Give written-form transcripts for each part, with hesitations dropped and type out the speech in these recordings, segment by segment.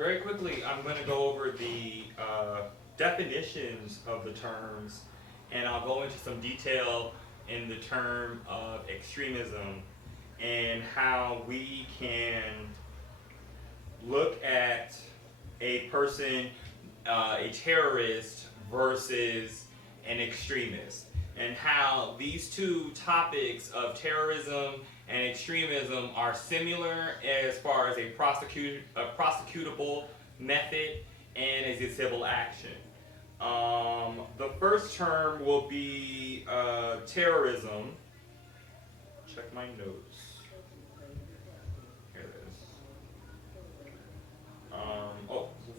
Very quickly, I'm going to go over the definitions of the terms, and I'll go into some detail in the term of extremism and how we can look at a person, a terrorist versus an extremist, and how these two topics of terrorism and extremism are similar as far as a prosecutable method and as a civil action. The first term will be terrorism. Check my notes. Here it is.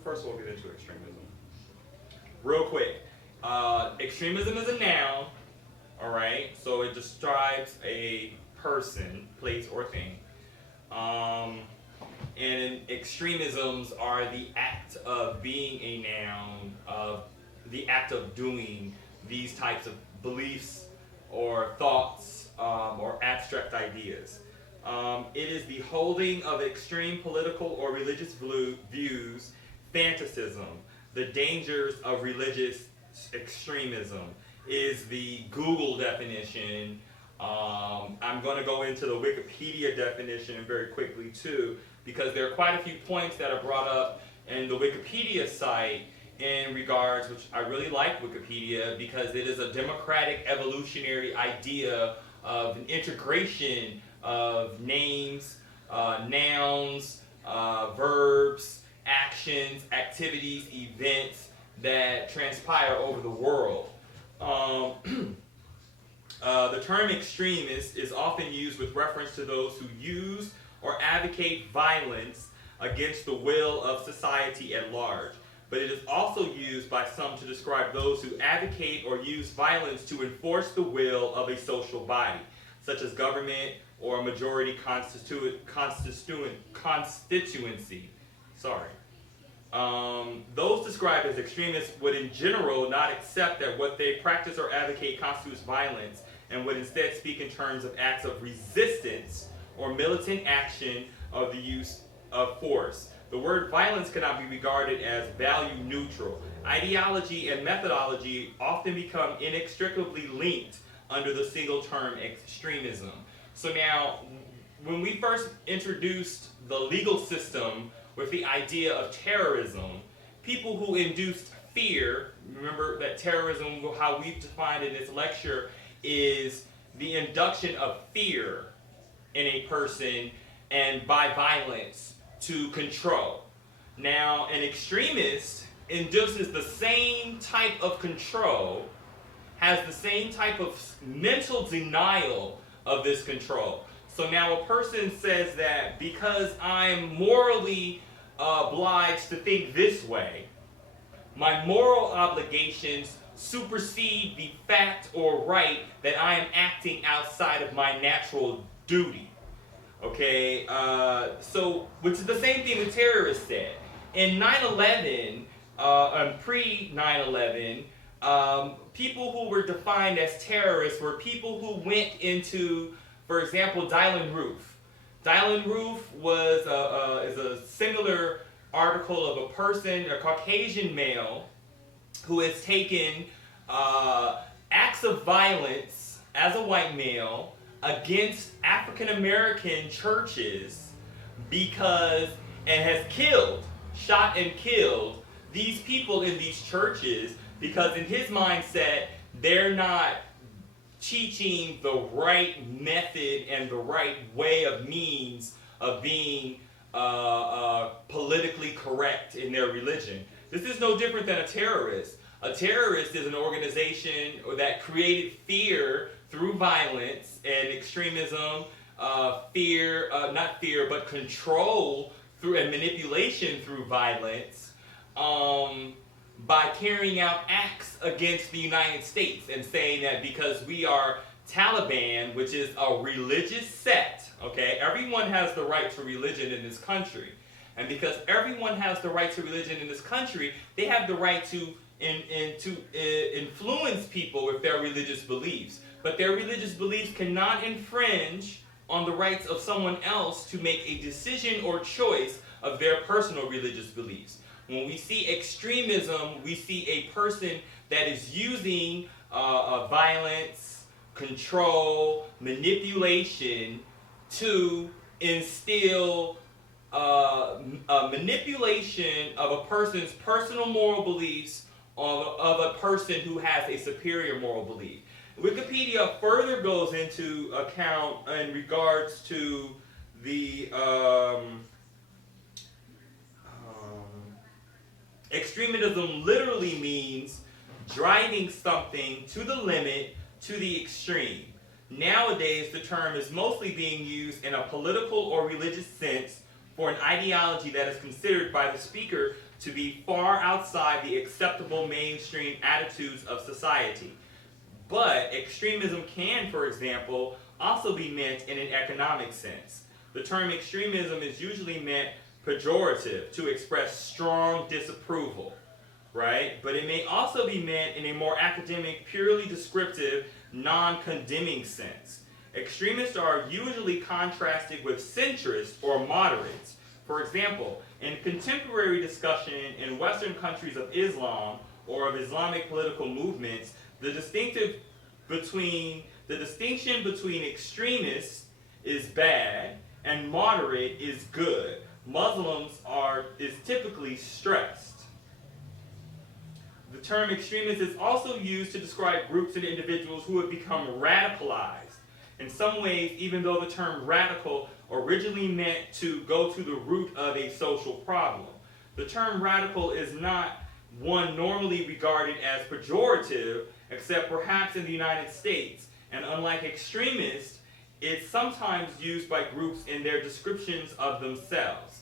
First we'll get into extremism. Real quick. Extremism is a noun, alright? So it describes a person, place, or thing. And extremisms are the act of being a noun, of the act of doing these types of beliefs or thoughts or abstract ideas. It is the holding of extreme political or religious views, fanaticism, the dangers of religious extremism is the Google definition. I'm going to go into the Wikipedia definition very quickly too, because there are quite a few points that are brought up in the Wikipedia site in regards, which I really like Wikipedia because it is a democratic evolutionary idea of an integration of names, nouns, verbs, actions, activities, events that transpire over the world. The term extremist is often used with reference to those who use or advocate violence against the will of society at large. But it is also used by some to describe those who advocate or use violence to enforce the will of a social body, such as government or a majority constituency. Sorry. Those described as extremists would in general not accept that what they practice or advocate constitutes violence and would instead speak in terms of acts of resistance or militant action of the use of force. The word violence cannot be regarded as value neutral. Ideology and methodology often become inextricably linked under the single term extremism. So now, when we first introduced the legal system with the idea of terrorism, people who induced fear, remember that terrorism, how we've defined in this lecture, is the induction of fear in a person and by violence to control. Now, an extremist induces the same type of control, has the same type of mental denial of this control. So now a person says that because I'm morally obliged to think this way, my moral obligations supersede the fact or right that I am acting outside of my natural duty. Okay, so which is the same thing the terrorists said. In 9/11, pre 9/11, people who were defined as terrorists were people who went into, for example, Dylann Roof. Dylann Roof was is a similar article of a person, a Caucasian male, who has taken acts of violence as a white male against African American churches because, and has killed, shot and killed these people in these churches because in his mindset they're not teaching the right method and the right way of means of being politically correct in their religion. This is no different than a terrorist. A terrorist is an organization that created fear through violence and extremism, fear, not fear, but control through and manipulation through violence, by carrying out acts against the United States and saying that because we are Taliban, which is a religious sect, okay, everyone has the right to religion in this country. And because everyone has the right to religion in this country, they have the right to influence people with their religious beliefs. But their religious beliefs cannot infringe on the rights of someone else to make a decision or choice of their personal religious beliefs. When we see extremism, we see a person that is using violence, control, manipulation to instill a manipulation of a person's personal moral beliefs of a person who has a superior moral belief. Wikipedia further goes into account in regards to the extremism literally means driving something to the limit, to the extreme. Nowadays, the term is mostly being used in a political or religious sense for an ideology that is considered by the speaker to be far outside the acceptable mainstream attitudes of society. But extremism can, for example, also be meant in an economic sense. The term extremism is usually meant pejorative, to express strong disapproval, right? But it may also be meant in a more academic, purely descriptive, non-condemning sense. Extremists are usually contrasted with centrists or moderates. For example, in contemporary discussion in Western countries of Islam or of Islamic political movements, the distinction between extremists is bad and moderate is good. Muslims is typically stressed. The term extremist is also used to describe groups and individuals who have become radicalized. In some ways, even though the term radical originally meant to go to the root of a social problem, the term radical is not one normally regarded as pejorative, except perhaps in the United States, and unlike extremist, it's sometimes used by groups in their descriptions of themselves.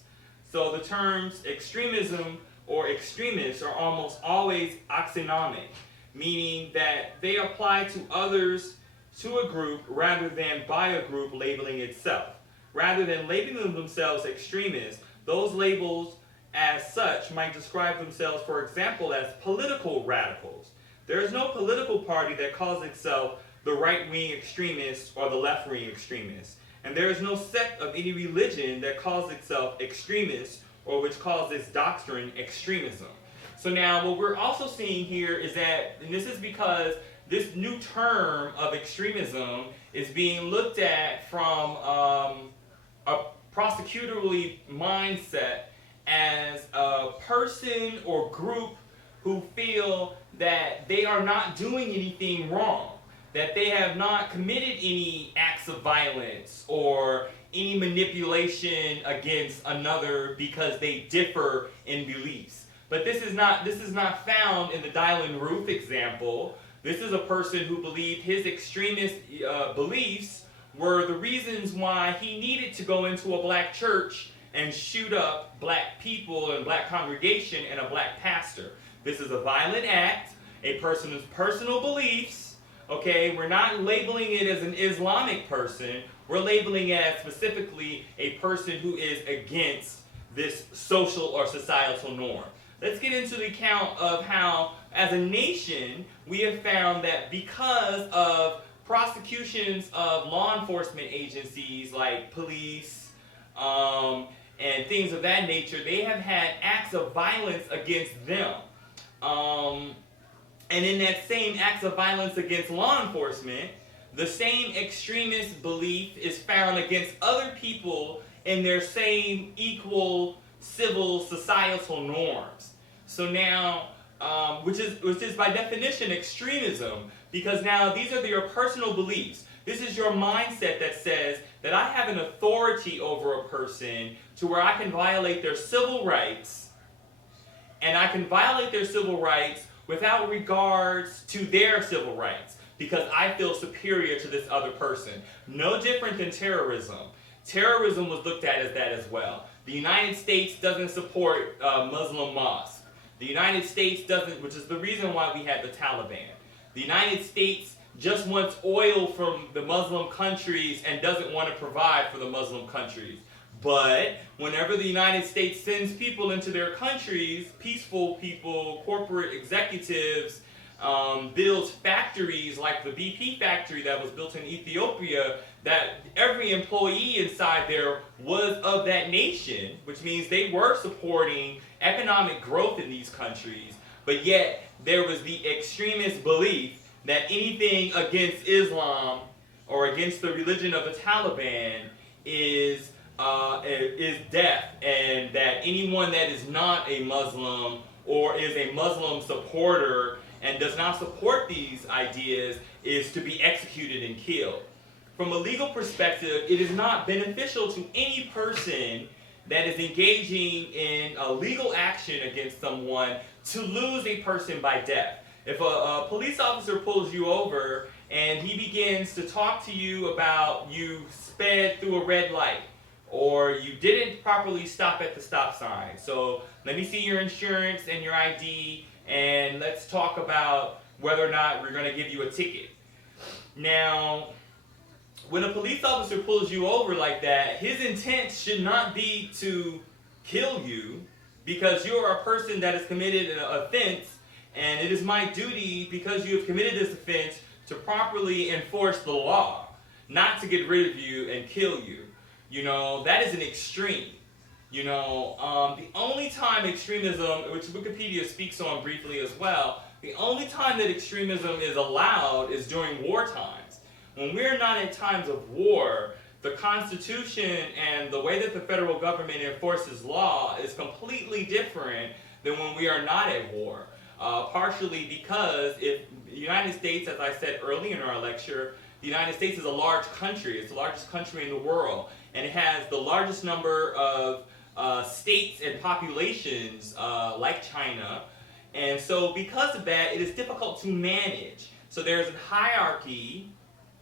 So the terms extremism or extremists are almost always axionomic, meaning that they apply to others, to a group, rather than by a group labeling itself. Rather than labeling themselves extremists, those labels as such might describe themselves, for example, as political radicals. There is no political party that calls itself the right-wing extremists or the left-wing extremists. And there is no sect of any religion that calls itself extremist or which calls its doctrine extremism. So now what we're also seeing here is that, and this is because this new term of extremism is being looked at from a prosecutorial mindset as a person or group who feel that they are not doing anything wrong, that they have not committed any acts of violence or any manipulation against another because they differ in beliefs. But this is not found in the Dylan Roof example. This is a person who believed his extremist beliefs were the reasons why he needed to go into a black church and shoot up black people and black congregation and a black pastor. This is a violent act, a person's personal beliefs. Okay, we're not labeling it as an Islamic person. We're labeling it as specifically a person who is against this social or societal norm. Let's get into the account of how, as a nation, we have found that because of prosecutions of law enforcement agencies like police and things of that nature, they have had acts of violence against them. And in that same acts of violence against law enforcement, the same extremist belief is found against other people in their same equal civil societal norms. So now, which is by definition extremism, because now these are your personal beliefs. This is your mindset that says that I have an authority over a person to where I can violate their civil rights, and I can violate their civil rights without regards to their civil rights, because I feel superior to this other person. No different than terrorism. Terrorism was looked at as that as well. The United States doesn't support Muslim mosques. The United States doesn't, which is the reason why we had the Taliban. The United States just wants oil from the Muslim countries and doesn't want to provide for the Muslim countries. But whenever the United States sends people into their countries, peaceful people, corporate executives, builds factories like the BP factory that was built in Ethiopia, that every employee inside there was of that nation, which means they were supporting economic growth in these countries, but yet there was the extremist belief that anything against Islam or against the religion of the Taliban is death, and that anyone that is not a Muslim or is a Muslim supporter and does not support these ideas is to be executed and killed. From a legal perspective, it is not beneficial to any person that is engaging in a legal action against someone to lose a person by death. If a police officer pulls you over and he begins to talk to you about you sped through a red light, or you didn't properly stop at the stop sign, so let me see your insurance and your ID, and let's talk about whether or not we're going to give you a ticket. Now, when a police officer pulls you over like that, his intent should not be to kill you, because you are a person that has committed an offense, and it is my duty, because you have committed this offense, to properly enforce the law, not to get rid of you and kill you. You know, that is an extreme. You know, the only time extremism, which Wikipedia speaks on briefly as well, the only time that extremism is allowed is during war times. When we're not in times of war, the Constitution and the way that the federal government enforces law is completely different than when we are not at war. Partially because if the United States, as I said earlier in our lecture, the United States is a large country. It's the largest country in the world, and it has the largest number of states and populations like China. And so because of that, it is difficult to manage. So there's a hierarchy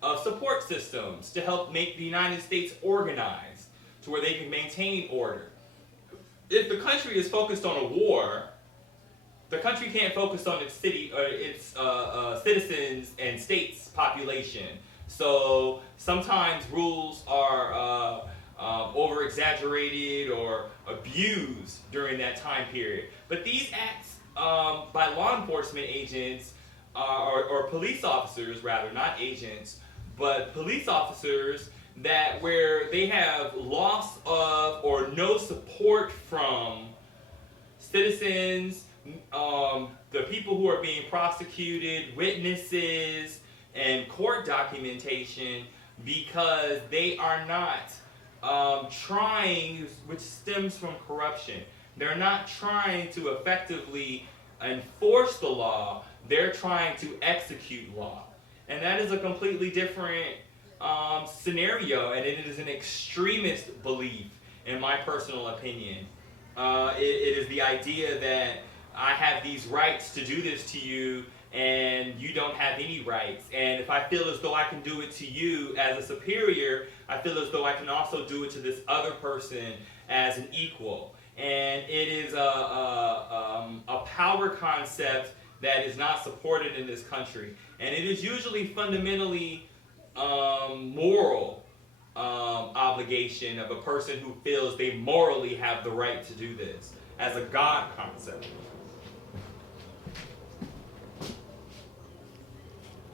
of support systems to help make the United States organized to where they can maintain order. If the country is focused on a war, the country can't focus on its citizens and states population. So sometimes rules are over-exaggerated or abused during that time period. But these acts by law enforcement agents or police officers, rather, not agents, but police officers, that where they have loss of or no support from citizens, the people who are being prosecuted, witnesses, and court documentation, because they are not trying, which stems from corruption, they're not trying to effectively enforce the law, they're trying to execute law. And that is a completely different scenario, and it is an extremist belief, in my personal opinion. It is the idea that I have these rights to do this to you, and you don't have any rights. And if I feel as though I can do it to you as a superior, I feel as though I can also do it to this other person as an equal. And it is a power concept that is not supported in this country. And it is usually fundamentally moral obligation of a person who feels they morally have the right to do this, as a God concept.